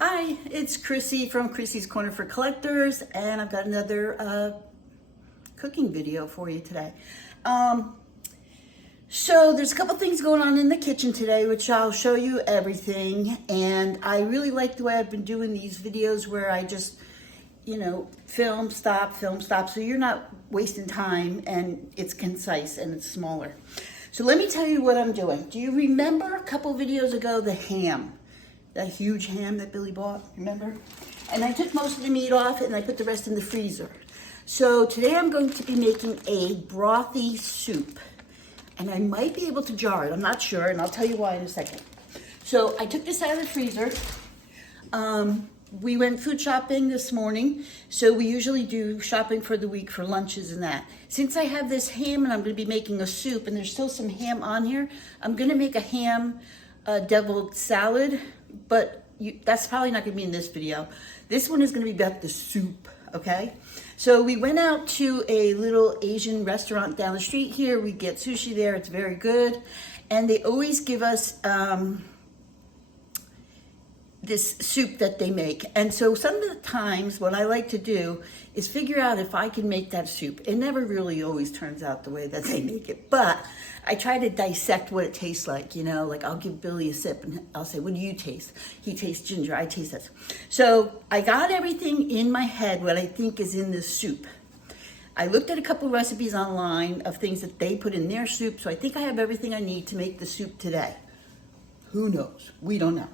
Hi, it's Chrissy from Chrissy's Corner for Collectors, and I've got another cooking video for you today. So there's a couple things going on in the kitchen today, which I'll show you everything. And I really like the way I've been doing these videos where I just, film, stop, so you're not wasting time and it's concise and it's smaller. So let me tell you what I'm doing. Do you remember a couple videos ago, the ham? That huge ham that Billy bought, remember? And I took most of the meat off and I put the rest in the freezer. So today I'm going to be making a brothy soup. And I might be able to jar it, I'm not sure, and I'll tell you why in a second. So I took this out of the freezer. We went food shopping this morning, so we usually do shopping for the week for lunches and that. Since I have this ham and I'm gonna be making a soup, and there's still some ham on here, I'm gonna make a ham deviled salad, but that's probably not gonna be in this video. This one is gonna be about the soup, okay? So we went out to a little Asian restaurant down the street here. We get sushi there, it's very good. And they always give us this soup that they make. And so some of the times what I like to do is figure out if I can make that soup. It never really always turns out the way that they make it, but I try to dissect what it tastes like, like I'll give Billy a sip and I'll say, what do you taste? He tastes ginger, I taste this. So I got everything in my head, what I think is in this soup. I looked at a couple recipes online of things that they put in their soup, so I think I have everything I need to make the soup today. Who knows? We don't know.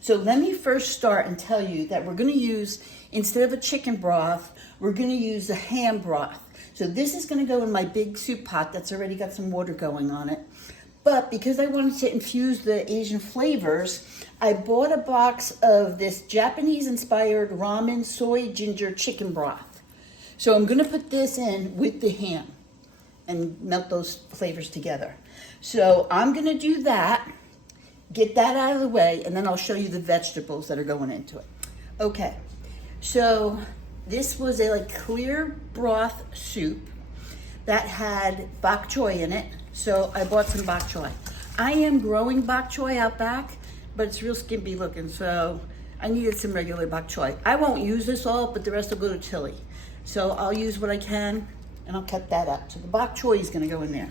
So let me first start and tell you that we're gonna use, instead of a chicken broth, we're gonna use a ham broth. So this is gonna go in my big soup pot that's already got some water going on it. But because I wanted to infuse the Asian flavors, I bought a box of this Japanese-inspired ramen soy ginger chicken broth. So I'm gonna put this in with the ham and melt those flavors together. So I'm gonna do that. Get that out of the way, and then I'll show you the vegetables that are going into it. Okay, so this was a clear broth soup that had bok choy in it, so I bought some bok choy. I am growing bok choy out back, but it's real skimpy looking, so I needed some regular bok choy. I won't use this all, but the rest will go to Tilly. So I'll use what I can, and I'll cut that up. So the bok choy is gonna go in there.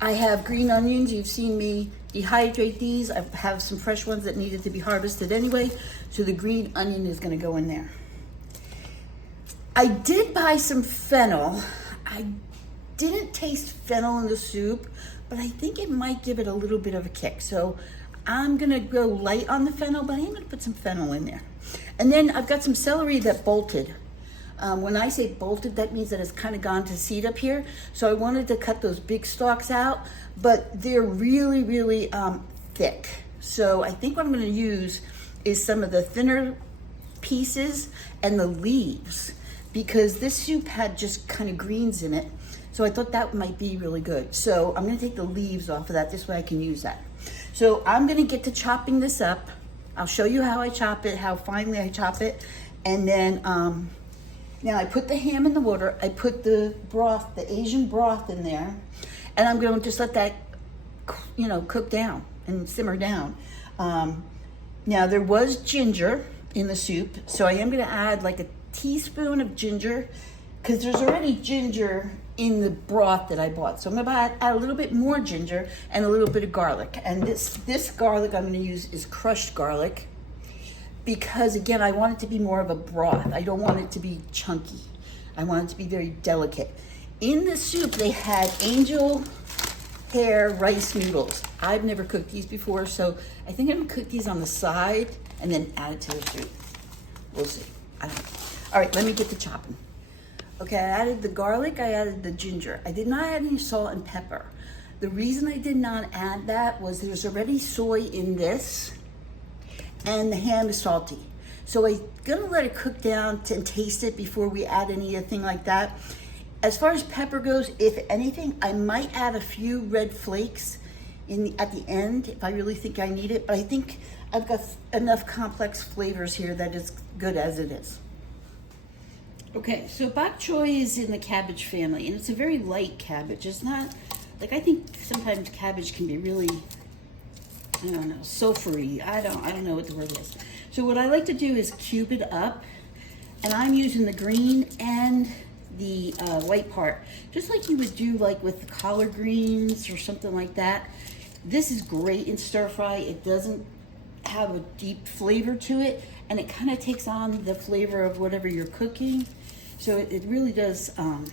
I have green onions. You've seen me dehydrate these. I have some fresh ones that needed to be harvested anyway, so the green onion is gonna go in there. I did buy some fennel. I didn't taste fennel in the soup, but I think it might give it a little bit of a kick. So I'm gonna go light on the fennel, but I am gonna put some fennel in there. And then I've got some celery that bolted. When I say bolted, that means that it's kind of gone to seed up here. So I wanted to cut those big stalks out, but they're really, really thick. So I think what I'm gonna use is some of the thinner pieces and the leaves, because this soup had just kind of greens in it. So I thought that might be really good. So I'm gonna take the leaves off of that, this way I can use that. So I'm gonna get to chopping this up. I'll show you how I chop it, how finely I chop it, and then, now I put the ham in the water, I put the broth, the Asian broth in there, and I'm gonna just let that, cook down and simmer down. Now there was ginger in the soup, so I am gonna add like a teaspoon of ginger, because there's already ginger in the broth that I bought. So I'm gonna add a little bit more ginger and a little bit of garlic. And this garlic I'm gonna use is crushed garlic, because again, I want it to be more of a broth. I don't want it to be chunky. I want it to be very delicate. In the soup, they had angel hair rice noodles. I've never cooked these before, so I think I'm gonna cook these on the side and then add it to the soup. We'll see, I don't know. All right, let me get to chopping. Okay, I added the garlic, I added the ginger. I did not add any salt and pepper. The reason I did not add that was there's already soy in this, and the ham is salty. So I'm gonna let it cook down and taste it before we add anything like that. As far as pepper goes, if anything, I might add a few red flakes at the end if I really think I need it, but I think I've got enough complex flavors here that it's good as it is. Okay, so bok choy is in the cabbage family, and it's a very light cabbage. It's not, I think sometimes cabbage can be really I don't know, sulfury. I don't know what the word is. So what I like to do is cube it up, and I'm using the green and the white part, just like you would do like with the collard greens or something like that. This is great in stir fry. It doesn't have a deep flavor to it, and it kind of takes on the flavor of whatever you're cooking. So it really does, and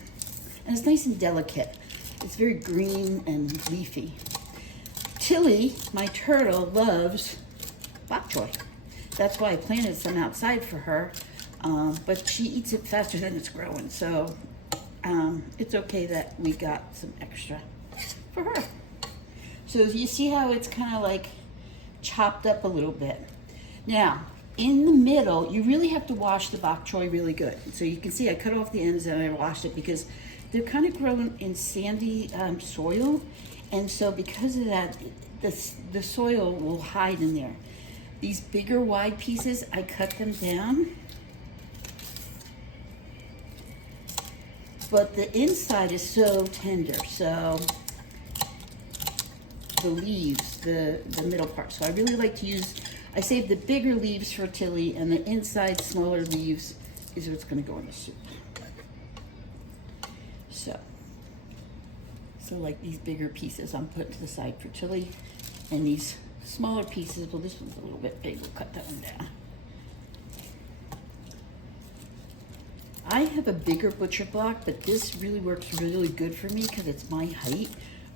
it's nice and delicate. It's very green and leafy. Tilly, my turtle, loves bok choy. That's why I planted some outside for her, but she eats it faster than it's growing, so it's okay that we got some extra for her. So you see how it's kind of like chopped up a little bit. Now, in the middle, you really have to wash the bok choy really good. So you can see I cut off the ends and I washed it because they're kind of grown in sandy soil. And so because of that, the soil will hide in there. These bigger wide pieces, I cut them down. But the inside is so tender, so the leaves, the middle part. So I really like to use, I save the bigger leaves for Tilly, and the inside smaller leaves is what's gonna go in the soup. So like these bigger pieces I'm putting to the side for Tilly, and these smaller pieces, well, this one's a little bit big, we'll cut that one down. I have a bigger butcher block, but this really works really good for me because it's my height,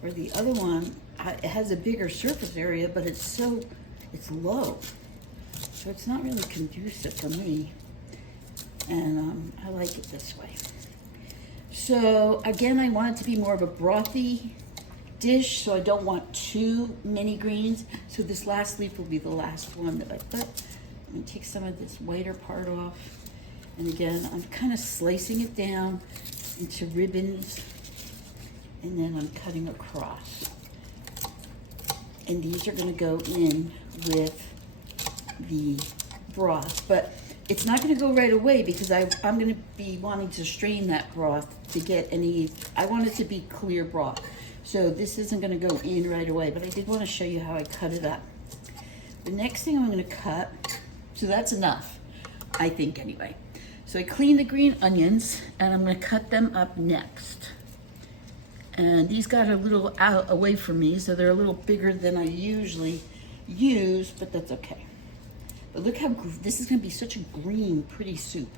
or the other one, it has a bigger surface area, but it's low. So it's not really conducive for me, and I like it this way. So again, I want it to be more of a brothy dish, so I don't want too many greens. So this last leaf will be the last one that I put. I'm gonna take some of this whiter part off. And again, I'm kind of slicing it down into ribbons, and then I'm cutting across. And these are gonna go in with the broth, but it's not gonna go right away because I'm gonna be wanting to strain that broth to get any, I want it to be clear broth. So this isn't gonna go in right away, but I did wanna show you how I cut it up. The next thing I'm gonna cut, so that's enough, I think anyway. So I clean the green onions and I'm gonna cut them up next. And these got a little out away from me, so they're a little bigger than I usually use, but that's okay. But look how, this is gonna be such a green, pretty soup.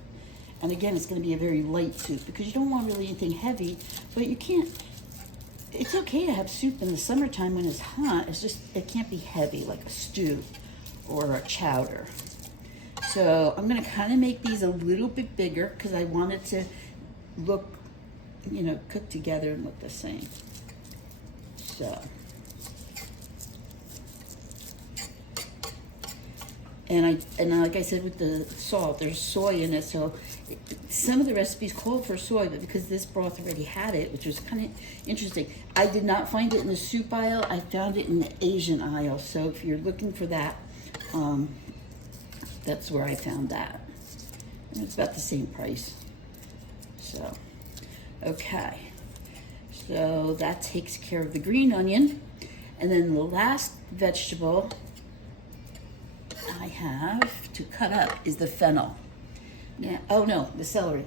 And again, it's gonna be a very light soup because you don't want really anything heavy, but you can't, it's okay to have soup in the summertime when it's hot. It's just, it can't be heavy like a stew or a chowder. So I'm gonna kind of make these a little bit bigger because I want it to look, you know, cook together and look the same. So. And like I said with the salt, there's soy in it, so some of the recipes call for soy, but because this broth already had it, which was kind of interesting. I did not find it in the soup aisle, I found it in the Asian aisle, so if you're looking for that, that's where I found that. And it's about the same price. So, okay. So that takes care of the green onion. And then the last vegetable I have to cut up is the fennel. Now, oh no, the celery.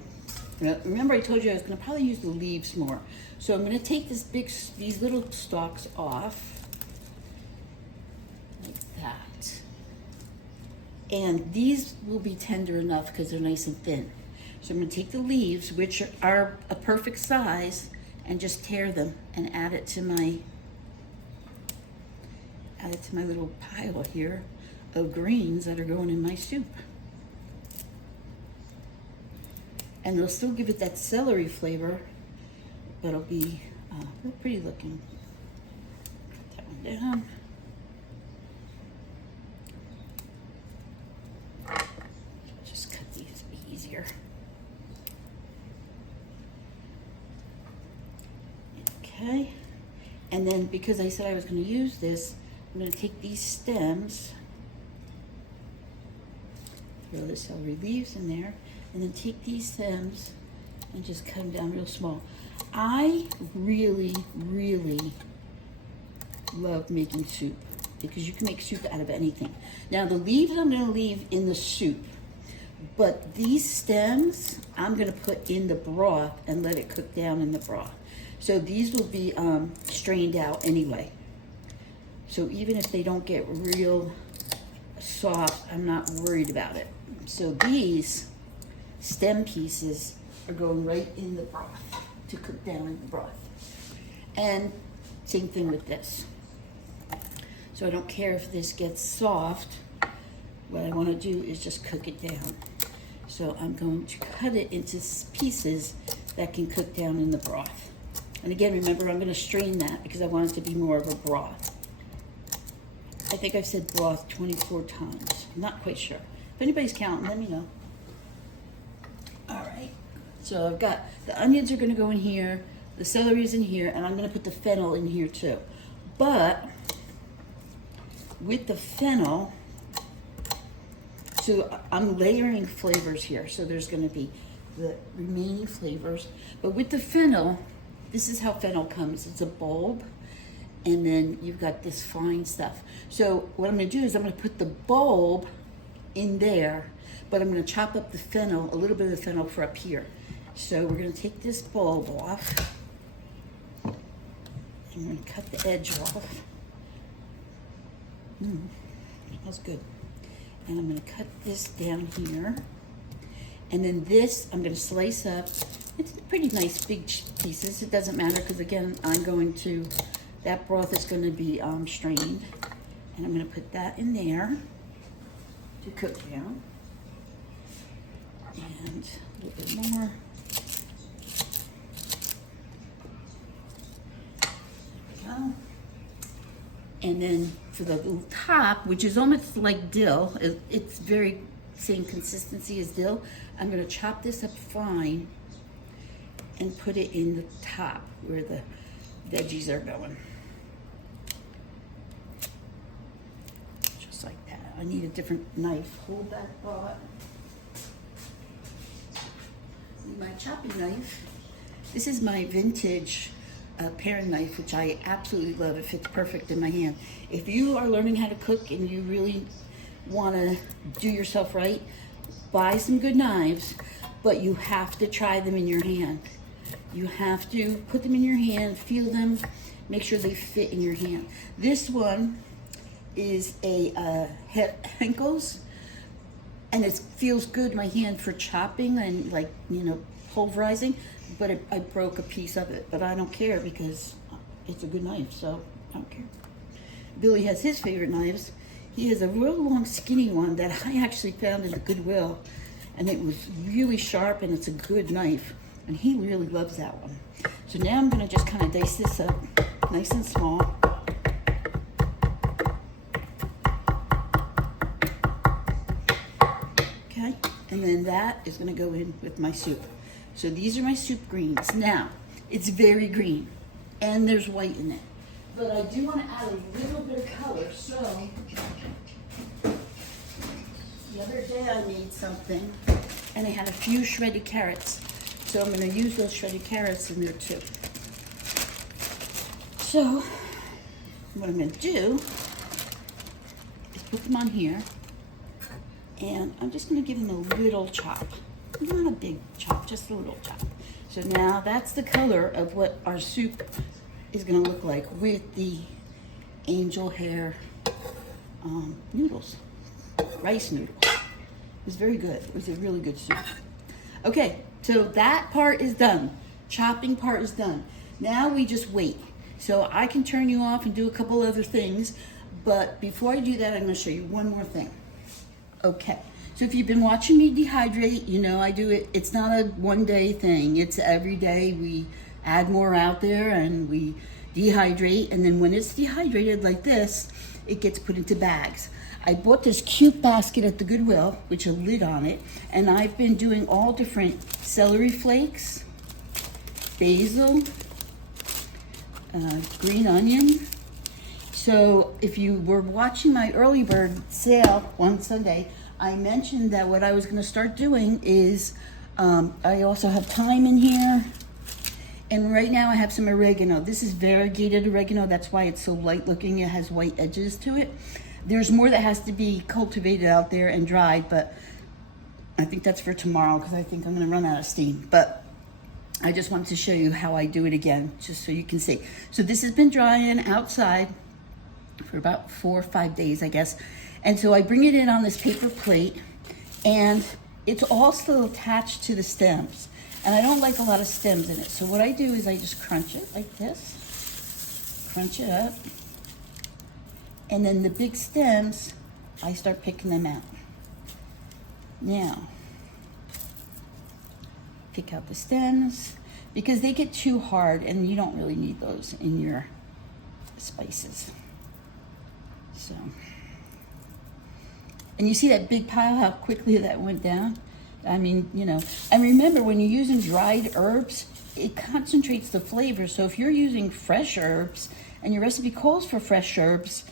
Remember I told you I was gonna probably use the leaves more. So I'm gonna take these little stalks off, like that. And these will be tender enough because they're nice and thin. So I'm gonna take the leaves, which are a perfect size, and just tear them and add it to my little pile here of greens that are going in my soup. And they'll still give it that celery flavor, but it'll be real pretty looking. Put that one down. Just cut these to be easier. Okay, and then because I said I was going to use this, I'm going to take these stems, throw the celery leaves in there, and then take these stems and just cut them down real small. I really, really love making soup. because you can make soup out of anything. Now the leaves I'm gonna leave in the soup, but these stems I'm gonna put in the broth and let it cook down in the broth. So these will be strained out anyway. So even if they don't get real soft, I'm not worried about it. So these stem pieces are going right in the broth to cook down in the broth. And same thing with this. So I don't care if this gets soft. What I want to do is just cook it down. So I'm going to cut it into pieces that can cook down in the broth. And again, remember, I'm going to strain that because I want it to be more of a broth. I think I've said broth 24 times. I'm not quite sure. If anybody's counting, let me know. All right. So I've got the onions are going to go in here, the celery is in here, and I'm going to put the fennel in here too. But with the fennel, so I'm layering flavors here. So there's going to be the remaining flavors. But with the fennel, this is how fennel comes. It's a bulb, and then you've got this fine stuff. So what I'm going to do is I'm going to put the bulb in there, but I'm going to chop up the fennel, a little bit of the fennel for up here. So we're going to take this bulb off. I'm going to cut the edge off. Smells good. And I'm going to cut this down here. And then this, I'm going to slice up. It's pretty nice big pieces. It doesn't matter because, again, that broth is going to be strained. And I'm going to put that in there to cook down. And a little bit more. There we go. And then for the little top, which is almost like dill, it's very same consistency as dill, I'm going to chop this up fine and put it in the top where the veggies are going. Just like that. I need a different knife. Hold that thought. Need my chopping knife. This is my vintage paring knife, which I absolutely love. It fits perfect in my hand. If you are learning how to cook and you really want to do yourself right, buy some good knives, but you have to try them in your hand. You have to put them in your hand, feel them, make sure they fit in your hand. This one is a Henkel's, and it feels good in my hand for chopping and pulverizing, but I broke a piece of it, but I don't care because it's a good knife, so I don't care. Billy has his favorite knives. He has a real long skinny one that I actually found in the Goodwill, and it was really sharp and it's a good knife, and he really loves that one. So now I'm going to just kind of dice this up nice and small. Okay, and then that is going to go in with my soup. So these are my soup greens. Now, it's very green, and there's white in it. But I do want to add a little bit of color, so the other day I made something, and I had a few shredded carrots. So I'm going to use those shredded carrots in there too. So what I'm going to do is put them on here, and I'm just going to give them a little chop. Not a big chop, just a little chop. So now that's the color of what our soup is going to look like with the angel hair noodles, rice noodles. It was very good. It was a really good soup. Okay, so that part is done. Chopping part is done. Now we just wait. So I can turn you off and do a couple other things, but before I do that, I'm going to show you one more thing. Okay. So if you've been watching me dehydrate, you know I do it. It's not a one-day thing. It's every day. We add more out there and we dehydrate. And then when it's dehydrated like this, it gets put into bags. I bought this cute basket at the Goodwill, which has a lid on it. And I've been doing all different celery flakes, basil, green onion. So if you were watching my early bird sale one Sunday, I mentioned that what I was going to start doing is I also have thyme in here, And right now I have some oregano. This is variegated oregano. That's why it's so light looking. It has white edges to it. There's more that has to be cultivated out there and dried, but I think that's for tomorrow because I think I'm gonna run out of steam. But I just wanted to show you how I do it again, just so you can see. So this has been drying outside for about 4 or 5 days, I guess. And so I bring it in on this paper plate, and it's all still attached to the stems. And I don't like a lot of stems in it. So what I do is I just crunch it like this, crunch it up. And then the big stems, I start picking them out. Now, pick out the stems because they get too hard and you don't really need those in your spices. So, and you see that big pile, how quickly that went down? I mean, you know, and remember when you're using dried herbs, it concentrates the flavor. So if you're using fresh herbs and your recipe calls for fresh herbs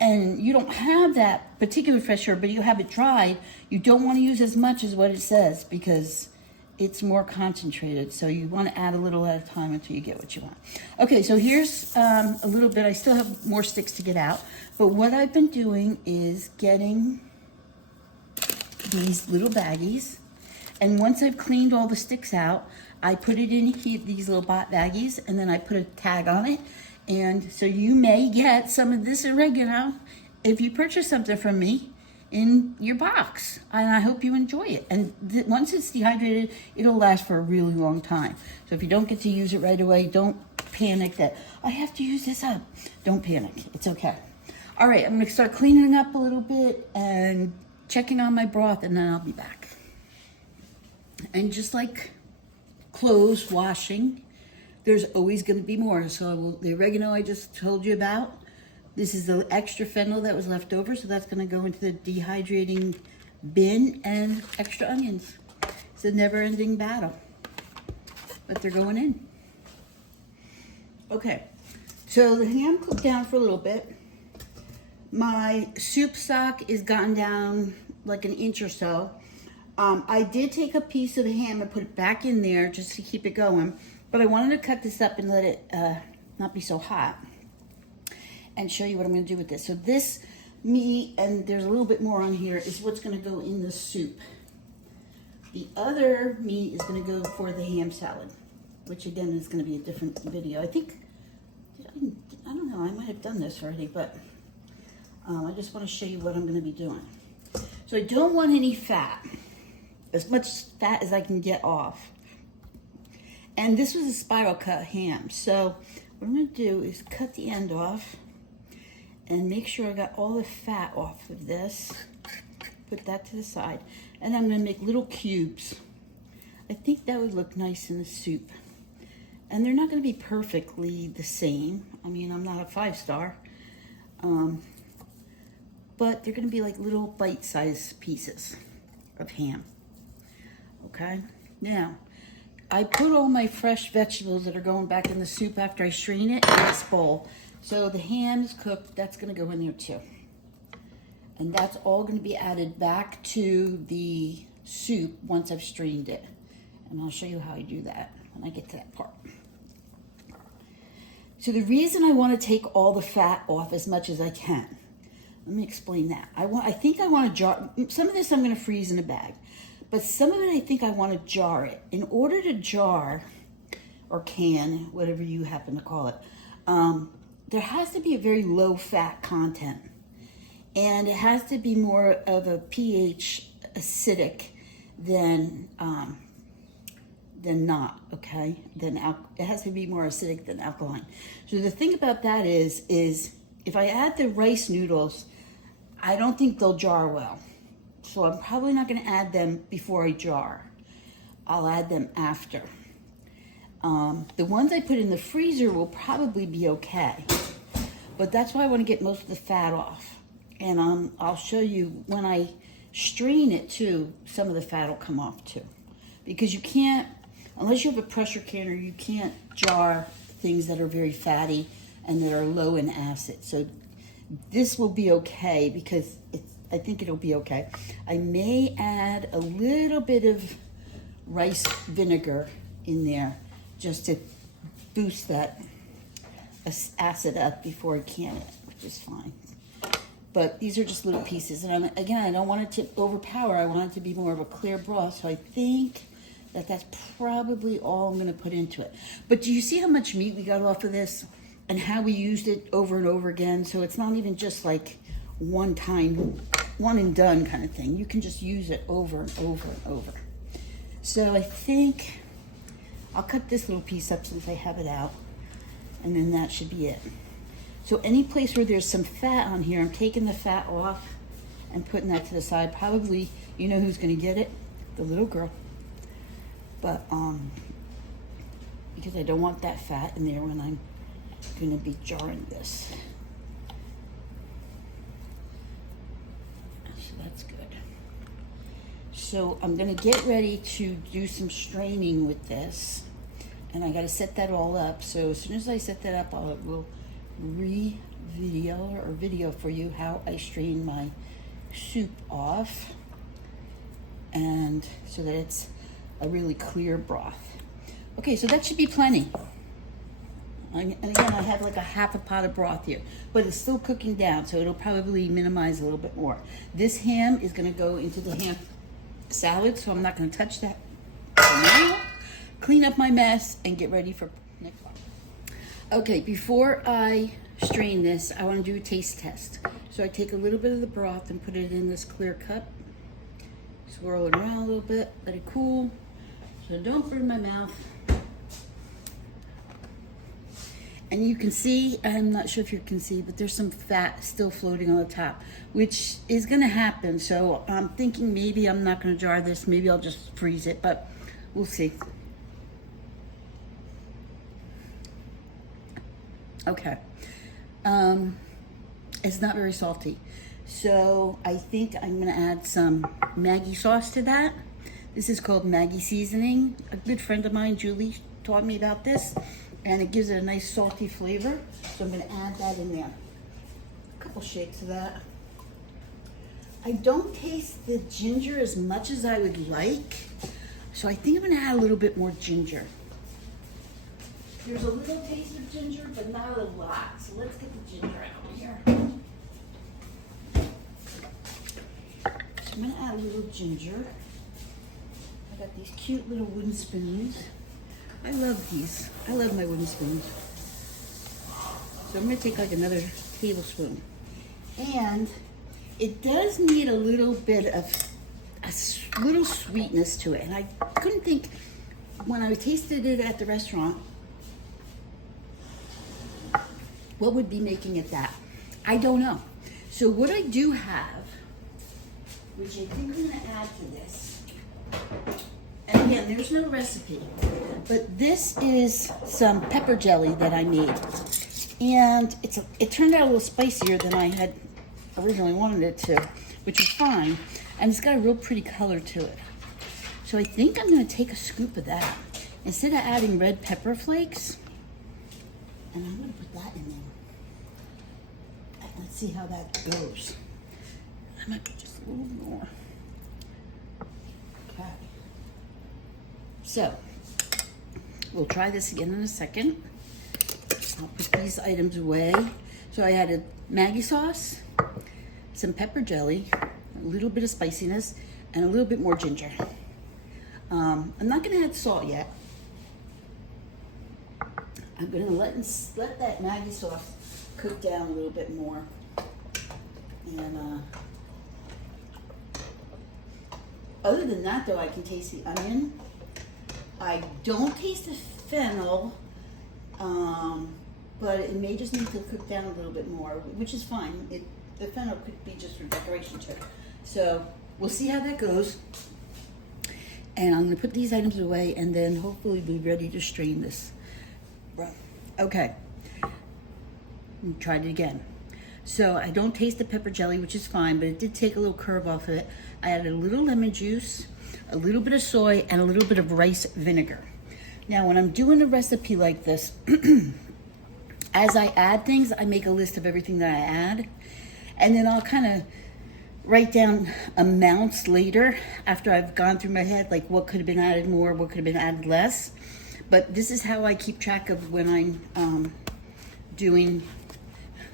and you don't have that particular fresh herb, but you have it dried, you don't want to use as much as what it says because it's more concentrated. So you want to add a little at a time until you get what you want. Okay, so here's a little bit. I still have more sticks to get out, but what I've been doing is getting these little baggies. And once I've cleaned all the sticks out, I put it in these little bot baggies, and then I put a tag on it. And so you may get some of this oregano if you purchase something from me in your box. And I hope you enjoy it. And once it's dehydrated, it'll last for a really long time. So if you don't get to use it right away, don't panic that I have to use this up. Don't panic. It's okay. All right, I'm going to start cleaning up a little bit and checking on my broth, and then I'll be back. And just like clothes washing, there's always going to be more. So the oregano I just told you about, this is the extra fennel that was left over, so that's going to go into the dehydrating bin, and extra onions. It's a never-ending battle, but they're going in. Okay, so the ham cooked down for a little bit. My soup stock is gotten down like an inch or so. I did take a piece of the ham and put it back in there just to keep it going, but I wanted to cut this up and let it not be so hot and show you what I'm going to do with this. So this meat, and there's a little bit more on here, is what's going to go in the soup. The other meat is going to go for the ham salad, which again is going to be a different video. I think, I don't know, I might have done this already, but I just want to show you what I'm going to be doing. So I don't want any fat, as much fat as I can get off. And this was a spiral cut ham. So what I'm going to do is cut the end off and make sure I got all the fat off of this. Put that to the side. And I'm going to make little cubes. I think that would look nice in the soup. And they're not going to be perfectly the same. I mean, I'm not a 5-star. But they're going to be like little bite-sized pieces of ham. Okay? Now, I put all my fresh vegetables that are going back in the soup after I strain it in this bowl. So the ham is cooked. That's going to go in there too. And that's all going to be added back to the soup once I've strained it. And I'll show you how I do that when I get to that part. So the reason I want to take all the fat off as much as I can, let me explain that. I think I want to jar, some of this I'm going to freeze in a bag, but some of it I think I want to jar it. In order to jar, or can, whatever you happen to call it, there has to be a very low fat content. And it has to be more of a pH acidic than not, okay? It has to be more acidic than alkaline. So the thing about that is if I add the rice noodles, I don't think they'll jar well. So I'm probably not gonna add them before I jar. I'll add them after. The ones I put in the freezer will probably be okay. But that's why I wanna get most of the fat off. And I'll show you when I strain it too, some of the fat will come off too. Because you can't, unless you have a pressure canner, you can't jar things that are very fatty and that are low in acid. So this will be okay because I think it'll be okay. I may add a little bit of rice vinegar in there just to boost that acid up before I can it, which is fine. But these are just little pieces. And again, I don't want it to overpower. I want it to be more of a clear broth. So I think that that's probably all I'm gonna put into it. But do you see how much meat we got off of this and how we used it over and over again? So it's not even just like one time, one and done kind of thing. You can just use it over and over and over. So I think I'll cut this little piece up since I have it out, and then that should be it. So any place where there's some fat on here, I'm taking the fat off and putting that to the side. Probably, you know who's gonna get it? The little girl. But because I don't want that fat in there when I'm gonna be jarring this. So that's good. So I'm gonna get ready to do some straining with this, and I gotta set that all up. So as soon as I set that up, I will video for you how I strain my soup off, and so that it's a really clear broth. Okay, so that should be plenty. And again, I have like a half a pot of broth here, but it's still cooking down, so it'll probably minimize a little bit more. This ham is gonna go into the ham salad, so I'm not gonna touch that for now. Clean up my mess and get ready for next one. Okay, before I strain this, I want to do a taste test. So I take a little bit of the broth and put it in this clear cup. Swirl it around a little bit, let it cool, so don't burn my mouth. And you can see, I'm not sure if you can see, but there's some fat still floating on the top, which is gonna happen. So I'm thinking maybe I'm not gonna jar this, maybe I'll just freeze it, but we'll see. Okay, it's not very salty. So I think I'm gonna add some Maggi sauce to that. This is called Maggi seasoning. A good friend of mine, Julie, taught me about this, and it gives it a nice salty flavor. So I'm gonna add that in there. A couple shakes of that. I don't taste the ginger as much as I would like, so I think I'm gonna add a little bit more ginger. There's a little taste of ginger, but not a lot. So let's get the ginger out of here. So I'm gonna add a little ginger. I got these cute little wooden spoons. I love these. I love my wooden spoons. So I'm gonna take like another tablespoon. And it does need a little bit of a little sweetness to it. And I couldn't think, when I tasted it at the restaurant, what would be making it that? I don't know. So what I do have, which I think I'm gonna add to this, and again, there's no recipe, but this is some pepper jelly that I made. And it turned out a little spicier than I had originally wanted it to, which is fine. And it's got a real pretty color to it. So I think I'm gonna take a scoop of that. Instead of adding red pepper flakes, and I'm gonna put that in there. And let's see how that goes. I might put just a little more. Okay. So, we'll try this again in a second. I'll put these items away. So I added Maggi sauce, some pepper jelly, a little bit of spiciness, and a little bit more ginger. I'm not gonna add salt yet. I'm gonna let that Maggi sauce cook down a little bit more. And other than that though, I can taste the onion. I don't taste the fennel, but it may just need to cook down a little bit more, which is fine. The fennel could be just for decoration too. So we'll see how that goes. And I'm gonna put these items away and then hopefully be ready to strain this. Okay, tried it again. So I don't taste the pepper jelly, which is fine, but it did take a little curve off of it. I added a little lemon juice, a little bit of soy, and a little bit of rice vinegar. Now, when I'm doing a recipe like this, as I add things, I make a list of everything that I add, and then I'll kind of write down amounts later after I've gone through my head, like what could have been added more, what could have been added less. but this is how I keep track of when I'm doing,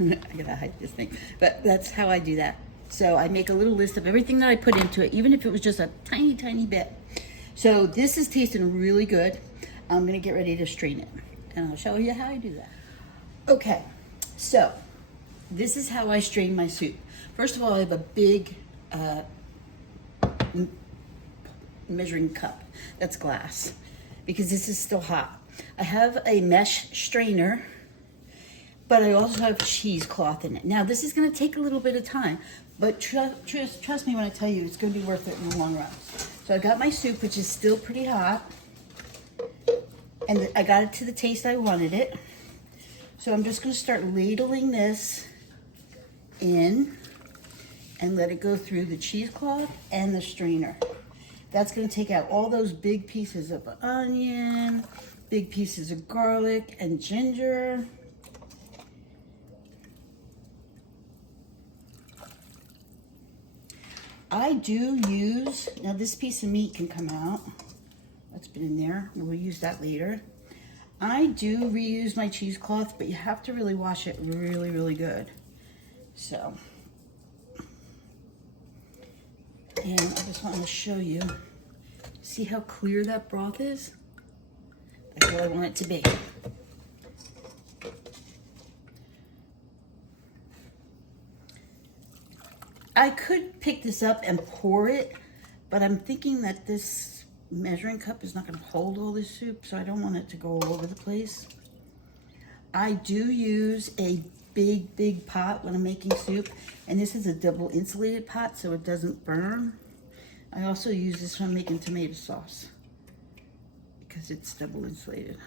I gotta hide this thing, but that's how I do that. So I make a little list of everything that I put into it, even if it was just a tiny, tiny bit. So this is tasting really good. I'm gonna get ready to strain it, and I'll show you how I do that. Okay, so this is how I strain my soup. First of all, I have a big measuring cup that's glass because this is still hot. I have a mesh strainer, but I also have cheesecloth in it. Now this is going to take a little bit of time, but trust me when I tell you it's going to be worth it in the long run. So I got my soup, which is still pretty hot, and I got it to the taste I wanted it. So I'm just going to start ladling this in and let it go through the cheesecloth and the strainer. That's going to take out all those big pieces of onion, big pieces of garlic and ginger. I do use, now this piece of meat can come out. That's been in there. We'll use that later. I do reuse my cheesecloth, but you have to really wash it really, really good. So, and I just want to show you, see how clear that broth is? That's what I want it to be. I could pick this up and pour it, but I'm thinking that this measuring cup is not going to hold all this soup, so I don't want it to go all over the place. I do use a big pot when I'm making soup, and this is a double insulated pot so it doesn't burn. I also use this when I'm making tomato sauce because it's double insulated.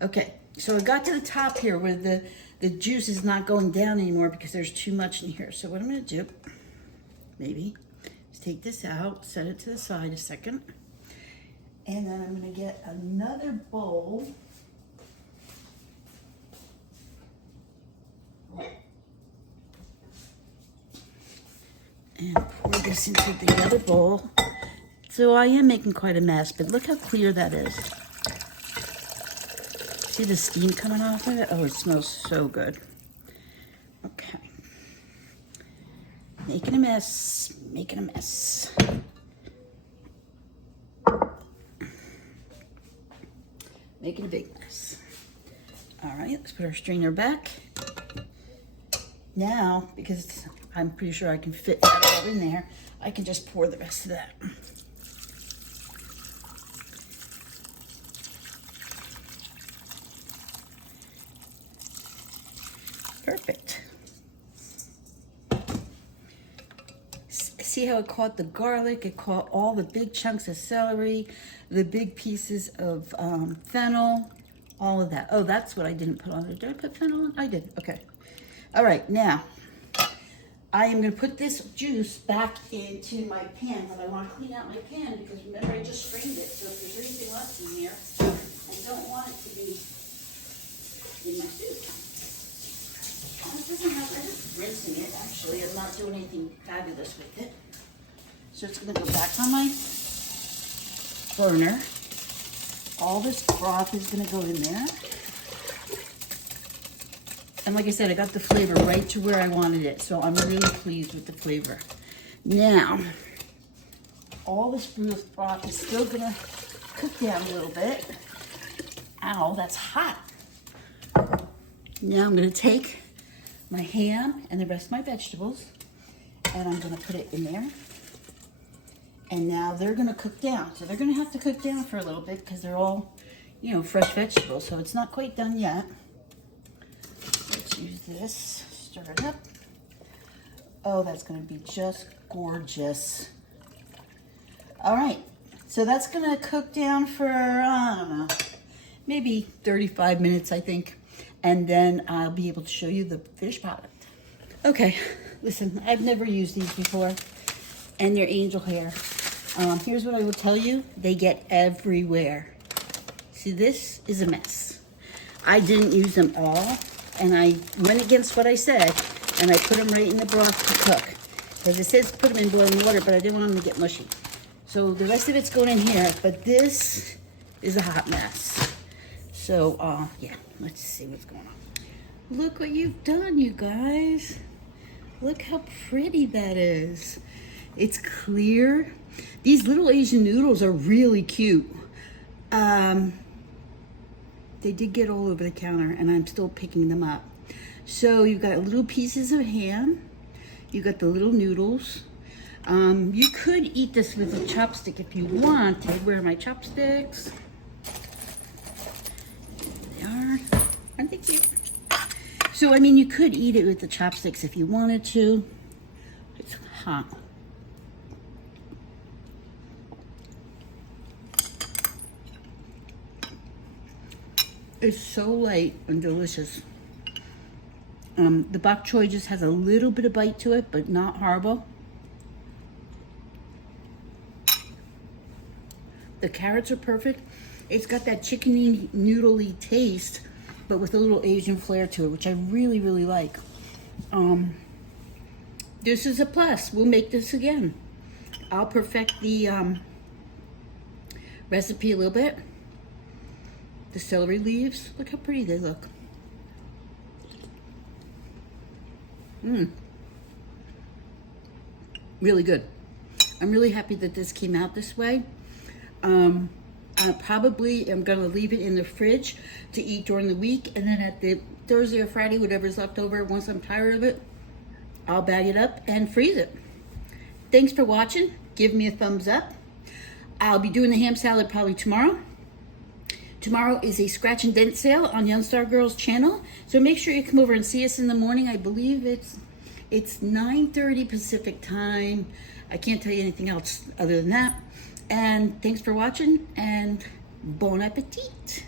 Okay, so I got to the top here where the juice is not going down anymore because there's too much in here. So what I'm going to do, maybe, is take this out, set it to the side a second, and then I'm going to get another bowl. And pour this into the other bowl. So I am making quite a mess, but look how clear that is. See the steam coming off of it? Oh, it smells so good. Okay. Making a mess, making a mess. Making a big mess. All right, let's put our strainer back. Now, because I'm pretty sure I can fit that all in there, I can just pour the rest of that. Perfect. See how it caught the garlic, it caught all the big chunks of celery, the big pieces of fennel, all of that. Oh, that's what I didn't put on there. Did I put fennel on? I did, okay. All right, now, I am gonna put this juice back into my pan, but I wanna clean out my pan because remember I just strained it, so if there's anything left in here, I don't want it to be in my soup. This doesn't have, I'm just rinsing it actually, I'm not doing anything fabulous with it. So it's gonna go back on my burner. All this broth is gonna go in there. And like I said, I got the flavor right to where I wanted it, so I'm really pleased with the flavor. Now, all this broth is still gonna cook down a little bit. Ow, that's hot. Now I'm gonna take my ham and the rest of my vegetables, and I'm gonna put it in there. And now they're gonna cook down. So they're gonna have to cook down for a little bit because they're all, you know, fresh vegetables, so it's not quite done yet. Let's use this, stir it up. Oh, that's gonna be just gorgeous. All right, so that's gonna cook down for, I don't know, maybe 35 minutes, I think. And then I'll be able to show you the finished product. Okay, listen, I've never used these before, and they're angel hair. Here's what I will tell you, they get everywhere. See, this is a mess. I didn't use them all, and I went against what I said, and I put them right in the broth to cook. Because it says put them in boiling water, but I didn't want them to get mushy. So the rest of it's going in here, but this is a hot mess. So, yeah, let's see what's going on. Look what you've done, you guys. Look how pretty that is. It's clear. These little Asian noodles are really cute. They did get all over the counter, and I'm still picking them up. So you've got little pieces of ham. You got the little noodles. You could eat this with a chopstick if you wanted. Where are my chopsticks? There they are. Aren't they cute? So, I mean, you could eat it with the chopsticks if you wanted to. It's hot. It's so light and delicious. The bok choy just has a little bit of bite to it, but not horrible. The carrots are perfect. It's got that chickeny, noodly taste, but with a little Asian flair to it, which I really, really like. This is a plus. We'll make this again. I'll perfect the recipe a little bit. The celery leaves, look how pretty they look. Really good. I'm really happy that this came out this way. I probably am gonna leave it in the fridge to eat during the week, and then at the Thursday or Friday, whatever's left over, once I'm tired of it, I'll bag it up and freeze it. Thanks for watching. Give me a thumbs up. I'll be doing the ham salad probably tomorrow. Tomorrow is a scratch and dent sale on Young Star Girls channel, so make sure you come over and see us in the morning. I believe it's 9:30 Pacific time. I can't tell you anything else other than that. And thanks for watching, and bon appetit.